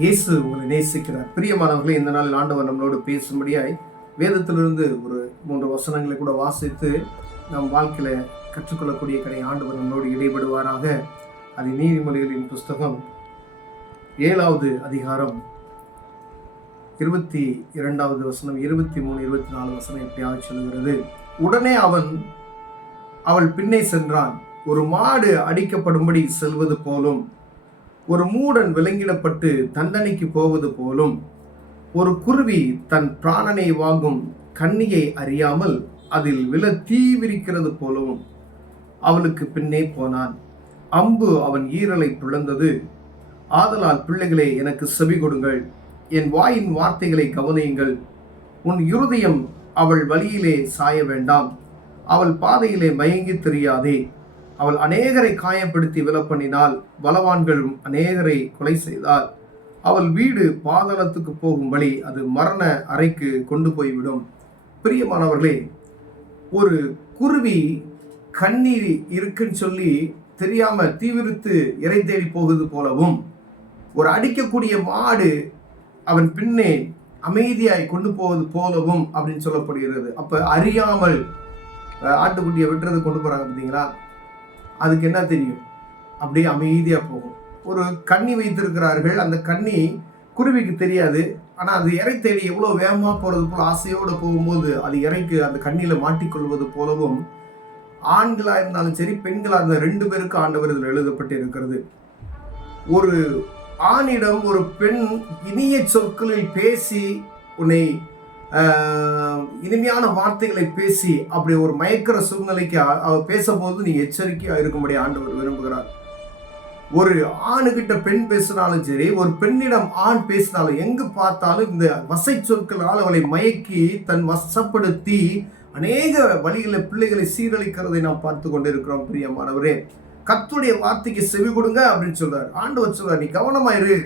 இயேசு உங்களை நேசிக்கிறார். பிரியமானவர்களே, இந்த நாளில் ஆண்டவர் நம்மளோடு பேசும்படியாய் வேதத்திலிருந்து ஒரு 3 வசனங்களை கூட வாசித்து நம் வாழ்க்கையில கற்றுக்கொள்ளக்கூடிய ஆண்டவர் நம்மளோடு இடைபடுவாராக. அது நீதிமொழிகளின் புஸ்தகம் 7வது அதிகாரம் 22வது வசனம், 23, 24 வசனம் எப்படியாக சொல்லுகிறது. உடனே அவள் பின்னே சென்றான். ஒரு மாடு அடிக்கப்படும்படி செல்வது போலும், ஒரு மூடன் விலங்கிடப்பட்டு தண்டனைக்கு போவது போலும், ஒரு குருவி தன் பிராணனை வாங்கும் கண்ணியை அறியாமல் அதில் விழ தீவிரிக்கிறது போலவும் அவளுக்கு பின்னே போனான். அம்பு அவன் ஈரலை பிளந்தது. ஆதலால் பிள்ளைகளே, எனக்கு செவி கொடுங்கள், என் வாயின் வார்த்தைகளை கவனியுங்கள். உன் இருதயம் அவள் வழியிலே சாய வேண்டாம், அவள் பாதையிலே மயங்கி தெரியாதே. அவள் அநேகரை காயப்படுத்தி விலப்பண்ணினாள், பலவான்களும் அநேகரை கொலை செய்தாள். அவள் வீடு பாதாளத்துக்கு போகும்படி அது மரண அறைக்கு கொண்டு போய்விடும். பிரியமானவர்களே, ஒரு குருவி கண்ணீர் இருக்குன்னு சொல்லி தெரியாம தீவிரித்து இறை தேடி போகுது போலவும், ஒரு அடிக்கக்கூடிய மாடு அவன் பின்னே அமைதியாய் கொண்டு போவது போலவும் அப்படின்னு சொல்லப்படுகிறது. அப்ப அறியாமல் ஆட்டுக்குட்டியை விட்டுறது கொண்டு போறாங்க பார்த்தீங்களா, அதுக்கு என்ன தெரியும்? அப்படியே அமைதியா போகும். ஒரு கண்ணி வைத்திருக்கிறார்கள், அந்த கண்ணி குருவிக்கு தெரியாது. ஆனா அது இறை தேடி எவ்வளவு வேகமா போறது போல ஆசையோடு போகும்போது அது இறைக்கு அந்த கண்ணியில மாட்டிக்கொள்வது போலவும், ஆண்களா இருந்தாலும் சரி பெண்களா இருந்தாலும் 2 பேருக்கு ஆண்டவர் இதில் எழுதப்பட்டு இருக்கிறது. ஒரு ஆணிடம் ஒரு பெண் இனிய சொற்களில் பேசி, உன்னை இனிமையான வார்த்தைகளை பேசி அப்படி ஒரு மயக்கிற சூழ்நிலைக்கு அவர் பேசும்போது நீ எச்சரிக்கையா இருக்கும்படி ஆண்டவர் விரும்புகிறார். ஒரு ஆணுகிட்ட பெண் பேசினாலும் சரி, ஒரு பெண்ணிடம் ஆண் பேசினாலும், எங்கு பார்த்தாலும் இந்த வசை சொற்களால் அவளை மயக்கி தன் வசப்படுத்தி அநேக வழிகளில் பிள்ளைகளை சீரழிக்கிறதை நாம் பார்த்து கொண்டிருக்கிறோம். பிரியமானவரே, கர்த்தருடைய வார்த்தைக்கு செவி கொடுங்க அப்படின்னு சொல்றார். ஆண்டவர் சொல்றார், நீ கவனமாயிரு.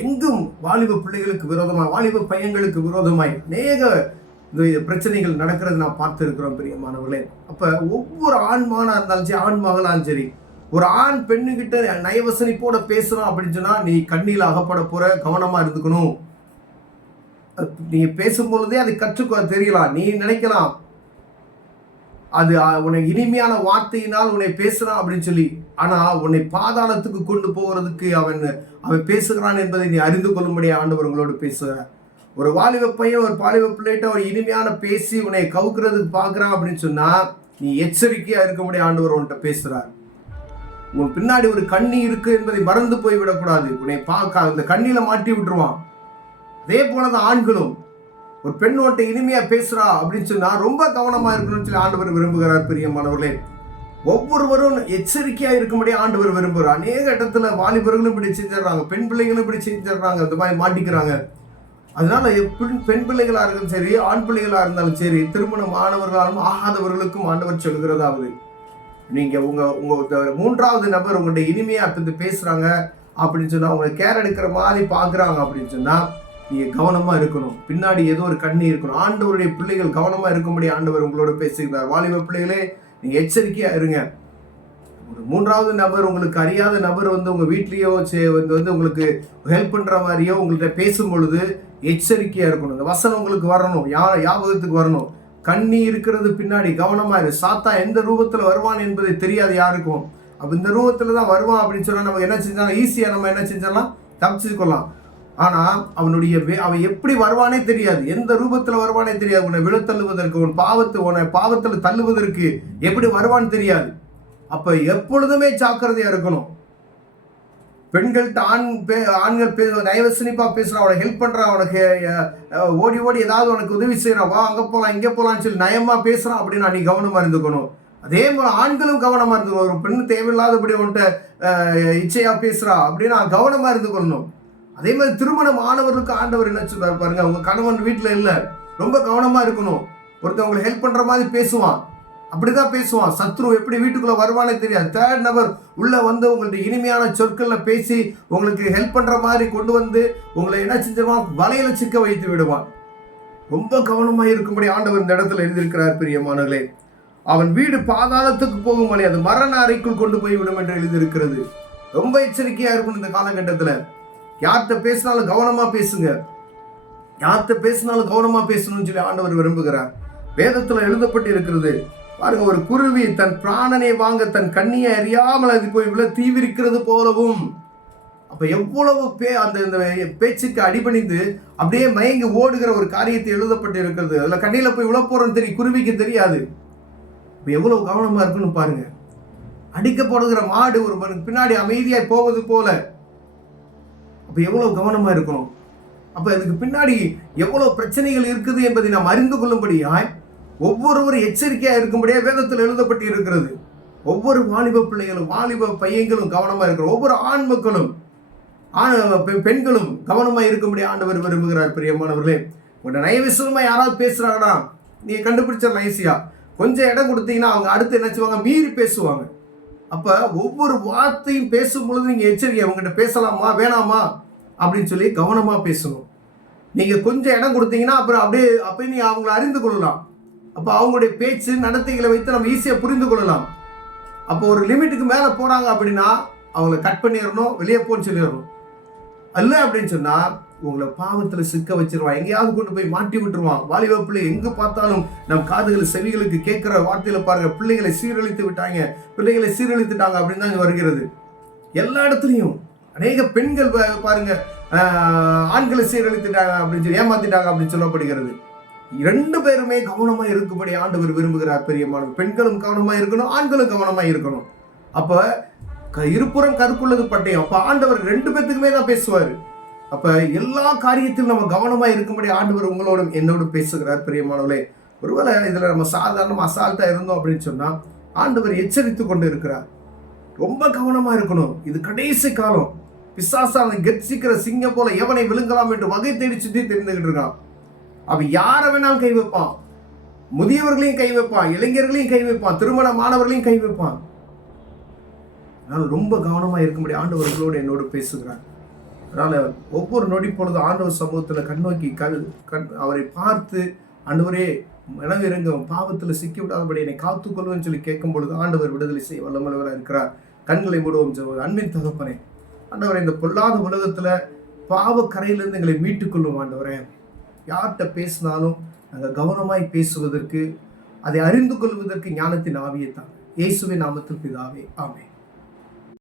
எங்கும் வாலிப பிள்ளைகளுக்கு விரோதமாய், வாலிப பையன்களுக்கு விரோதமாய் அநேக பிரச்சனைகள் நடக்கிறது நாம் பார்த்து இருக்கிறோம். பிரியமானவர்களே, அப்ப ஒவ்வொரு ஆண்மானா இருந்தாலும் சரி, ஆண் மகளாலும் சரி, ஒரு ஆண் பெண்ணுகிட்ட நயவசனிப்போட பேசணும் அப்படின்னு சொன்னா நீ கண்ணியில் அகப்பட போற, கவனமா இருந்துக்கணும். நீ பேசும்பொழுதே அதை கற்றுக்கொள்ள தெரியலாம். நீ நினைக்கலாம் அது உன்னை இனிமையான வார்த்தையினால் உன்னை பேசுறான் அப்படின்னு சொல்லி, ஆனா உன்னை பாதாளத்துக்கு கொண்டு போகிறதுக்கு அவன் பேசுகிறான் என்பதை நீ அறிந்து கொள்ளும்படியா ஆண்டவர் உங்களோடு பேசுகிறார். ஒரு வாலிப பையன் ஒரு வாலிப பிள்ளைகிட்ட ஒரு இனிமையான பேசி உன்னை கவுக்கிறதுக்கு பார்க்குறான் அப்படின்னு சொன்னா நீ எச்சரிக்கையா இருக்கும்படி ஆண்டவர் உன்கிட்ட பேசுறார். உன் பின்னாடி ஒரு கண்ணி இருக்கு என்பதை மறந்து போய் விடக்கூடாது. உன்னை பார்க்க அந்த கண்ணியில மாட்டி விட்டுருவான். அதே போலதான் ஆண்களும், ஒரு பெண்ணோட்ட இனிமையா பேசுறா அப்படின்னு சொன்னா ரொம்ப கவனமா இருக்கணும்னு சொல்லி ஆண்டவர் விரும்புகிறார். பிரியமானவர்களே, ஒவ்வொருவரும் எச்சரிக்கையா இருக்கும்படி ஆண்டவர் விரும்புகிறார். அநேக இடத்துல வாலிபர்களும் இப்படி செஞ்சிடறாங்க, பெண் பிள்ளைகளும் இப்படி செஞ்சிடறாங்க, அந்த மாதிரி மாட்டிக்கிறாங்க. அதனால பெண் பிள்ளைகளா இருந்தாலும் சரி, ஆண் பிள்ளைகளா இருந்தாலும் சரி, திருமணம் ஆனவர்களாலும் ஆகாதவர்களுக்கும் ஆண்டவர் சொல்கிறதாவது, நீங்க உங்க 3வது நபர் உங்கள்கிட்ட இனிமையா பேசுறாங்க அப்படின்னு சொன்னா, உங்களை கேர் எடுக்கிற மாதிரி பாக்குறாங்க அப்படின்னு சொன்னா நீங்க கவனமா இருக்கணும். பின்னாடி ஏதோ ஒரு கண்ணி இருக்கணும். ஆண்டவருடைய பிள்ளைகள் கவனமா இருக்கும்படி ஆண்டவர் உங்களோட பேசுகிறார். வாலிப பிள்ளைகளே, நீங்க எச்சரிக்கையா இருங்க. ஒரு 3வது நபர், உங்களுக்கு அறியாத நபர் உங்க வீட்லயோ வந்து உங்களுக்கு ஹெல்ப் பண்ற மாதிரியோ உங்கள்கிட்ட பேசும் பொழுது எச்சரிக்கையா இருக்கணும். இந்த வசனம் உங்களுக்கு வரணும், ஞாபகத்துக்கு வரணும். கண்ணி இருக்கிறது பின்னாடி கவனமா இரு. சாத்தா எந்த ரூபத்துல வருவான் என்பதை தெரியாது யாருக்கும். அப்ப இந்த ரூபத்துலதான் வருவான் அப்படின்னு சொன்னா நம்ம என்ன செஞ்சாலும் ஈஸியா நம்ம என்ன செஞ்சிடலாம், தப்பிச்சுக்கலாம். ஆனா அவன் எப்படி வருவானே தெரியாது, எந்த ரூபத்துல வருவானே தெரியாது. உன்னை விழத்தள்ளுவதற்கு, உன்னை பாவத்துல தள்ளுவதற்கு எப்படி வருவான்னு தெரியாது. அப்ப எப்பொழுதுமே ஜாக்கிரதையா இருக்கணும். பெண்கள்கிட்ட ஆண்கள் நயவசனிப்பா பேசுறான், அவனை ஹெல்ப் பண்றான், அவனுக்கு ஓடி ஓடி ஏதாவது உனக்கு உதவி செய்யறான், வா அங்க போலாம் இங்க போலான்னு சொல்லி நயமா பேசுறான் அப்படின்னா நீ கவனமா இருந்துக்கணும். அதே போல ஆண்களும் கவனமா இருந்துக்கணும். ஒரு பெண்ணு தேவையில்லாதபடி உன்கிட்ட இச்சையா பேசுறா அப்படின்னா கவனமா இருந்துக்கணும். அதே மாதிரி திருமணம் ஆனவர்களுக்கு ஆண்டவர் என்ன சொல்றாரு பாருங்க, உங்க கணவன் வீட்டுல இல்ல, ரொம்ப கவனமா இருக்கணும். ஒருத்தவங்களை ஹெல்ப் பண்ற மாதிரி பேசுவான், அப்படிதான் பேசுவான். சத்ரு எப்படி வீட்டுக்குள்ள வருவானே தெரியாது. 3rd நபர் உள்ள வந்து உங்கள்ட்ட இனிமையான சொற்கள்ல பேசி உங்களுக்கு ஹெல்ப் பண்ற மாதிரி கொண்டு வந்து உங்களை என்ன செஞ்சிருவான், வலையில சிக்க வைத்து விடுவான். ரொம்ப கவனமா இருக்கும்படி ஆண்டவர் இந்த இடத்துல எழுதியிருக்கிறார். பிரியமானவர்களே, அவன் வீடு பாதாளத்துக்கு போகும் வழி அது மரண அறைக்குள் கொண்டு போய் விடும் என்று எழுதியிருக்கிறது. ரொம்ப எச்சரிக்கையா இருக்கணும் இந்த காலகட்டத்துல. யார்கிட்ட பேசினாலும் கவனமா பேசுங்க. யார்கிட்ட பேசினாலும் கவனமா பேசணும்னு சொல்லி ஆண்டவர் விரும்புகிறார். வேதத்துல எழுதப்பட்டு இருக்கிறது பாருங்க, ஒரு குருவி தன் பிராணனை வாங்க தன் கண்ணியை அறியாமல் அது போய் இவ்வளவு தீவிரிக்கிறது போலவும். அப்ப எவ்வளவு அந்த பேச்சுக்கு அடிபணிந்து அப்படியே மயங்கி ஓடுகிற ஒரு காரியத்தை எழுதப்பட்டு இருக்கிறது. அதுல கண்ணியில போய் விழ போறோம்னு தெரியும், குருவிக்கு தெரியாது. இப்ப எவ்வளவு கவனமா இருக்குன்னு பாருங்க. அடிக்கப்படுகிற மாடு ஒரு பின்னாடி அமைதியாய் போவது போல. அப்ப எவ்வளவு கவனமா இருக்கணும். அப்ப அதுக்கு பின்னாடி எவ்வளவு பிரச்சனைகள் இருக்குது என்பதை நாம் அறிந்து கொள்ளும்படியாய் ஒவ்வொருவரும் எச்சரிக்கையா இருக்கும்படியா வேதத்தில் எழுதப்பட்டு இருக்கிறது. ஒவ்வொரு வாலிப பிள்ளைகளும் வாலிப பையங்களும் கவனமா இருக்கிறோம். ஒவ்வொரு ஆண் மக்களும் பெண்களும் கவனமா இருக்கும்படி ஆண்டவர் விரும்புகிறார். பிரியமானவர்களே, உங்க நயவிசமா யாராவது பேசுறாங்கன்னா நீங்க கண்டுபிடிச்சிடலாம் ஈஸியா. கொஞ்சம் இடம் கொடுத்தீங்கன்னா அவங்க அடுத்து என்ன செய்வாங்க, மீறி பேசுவாங்க. அப்ப ஒவ்வொரு வார்த்தையும் பேசும் பொழுது நீங்க எச்சரிக்கை, அவங்ககிட்ட பேசலாமா வேணாமா அப்படின்னு சொல்லி கவனமா பேசணும். நீங்க கொஞ்சம் இடம் கொடுத்தீங்கன்னா அப்புறம் அப்படியே நீங்க அவங்களை அறிந்து கொள்ளலாம். அப்ப அவங்களுடைய பேச்சு நடத்தைகளை வைத்து நம்ம ஈஸியா புரிந்து கொள்ளலாம். அப்போ ஒரு லிமிட்டுக்கு மேல போறாங்க அப்படின்னா அவங்களை கட் பண்ணிடணும், வெளியே போன்னு சொல்லிடணும். அல்ல அப்படின்னு சொன்னா உங்களை பாவத்துல சிக்க வச்சிருவான், எங்கேயாவது கொண்டு போய் மாட்டி விட்டுருவான். வாலிப பிள்ளை எங்க பார்த்தாலும் நம் காதுகள் செவிகளுக்கு கேட்கிற வார்த்தையில பாருங்க, பிள்ளைகளை சீரழித்து விட்டாங்க, பிள்ளைகளை சீரழித்துட்டாங்க அப்படின்னு தான் வருகிறது. எல்லா இடத்துலையும் அநேக பெண்கள் பாருங்க ஆண்களை சீரழித்துட்டாங்க அப்படின்னு சொல்லி ஏமாத்திட்டாங்க அப்படின்னு சொல்லப்படுகிறது. 2 பேருமே கவனமா இருக்கும்படி ஆண்டவர் விரும்புகிறார். பெரியமான பெண்களும் கவனமா இருக்கணும், ஆண்களும் கவனமா இருக்கணும். அப்ப இருபுறம் கருக்குள்ளது பட்டயம். அப்ப ஆண்டவர் 2 பேத்துக்குமே தான் பேசுவாரு. அப்ப எல்லா காரியத்திலும் நம்ம கவனமா இருக்கும்படி ஆண்டவர் உங்களோடும் என்னோடும் பேசுகிறார். பிரியமானவர்களே, ஒருவேளை இதுல நம்ம சாதாரணமா அசால்ட்டா இருந்தோம் அப்படின்னு சொன்னா ஆண்டவர் எச்சரித்து கொண்டு இருக்கிறார். ரொம்ப கவனமா இருக்கணும். இது கடைசி காலம். பிசாசான கெர்ச்சிக்கிற சிங்கம் போல எவனை விழுங்கலாம் என்று வகை தேடி சுற்றி தெரிந்துகிட்டு இருக்கான். அவ யார வேணாலும் கை வைப்பான். முதியவர்களையும் கை வைப்பான், இளைஞர்களையும் கை வைப்பான், திருமணமானவர்களையும் கை வைப்பான். அதனால ரொம்ப கவனமா இருக்கும்படி ஆண்டவர்களோடு என்னோடு பேசுகிறார். அதனால ஒவ்வொரு நொடி பொழுது ஆண்டவர் சமூகத்துல கண்ணோக்கி அவரை பார்த்து, ஆண்டவரே மனவிறங்கும், பாவத்துல சிக்கி விடாதபடி என்னை காத்துக்கொள்வேன்னு சொல்லி கேட்கும் பொழுது ஆண்டவர் விடுதலை செய்ய வல்லமல்லவராக இருக்கிறார். கண்களை மூடுவோம். அன்பின் தகப்பனே, ஆண்டவரே, இந்த பொல்லாத உலகத்துல பாவ கரையிலிருந்து எங்களை மீட்டுக் கொள்ளும். ஆண்டவரே, யார்கிட்ட பேசினாலும் நாங்கள் கவனமாய் பேசுவதற்கு, அதை அறிந்து கொள்வதற்கு ஞானத்தின் ஆவியை தான். இயேசுவின் நாமத்தில் பிதாவே, ஆமென்.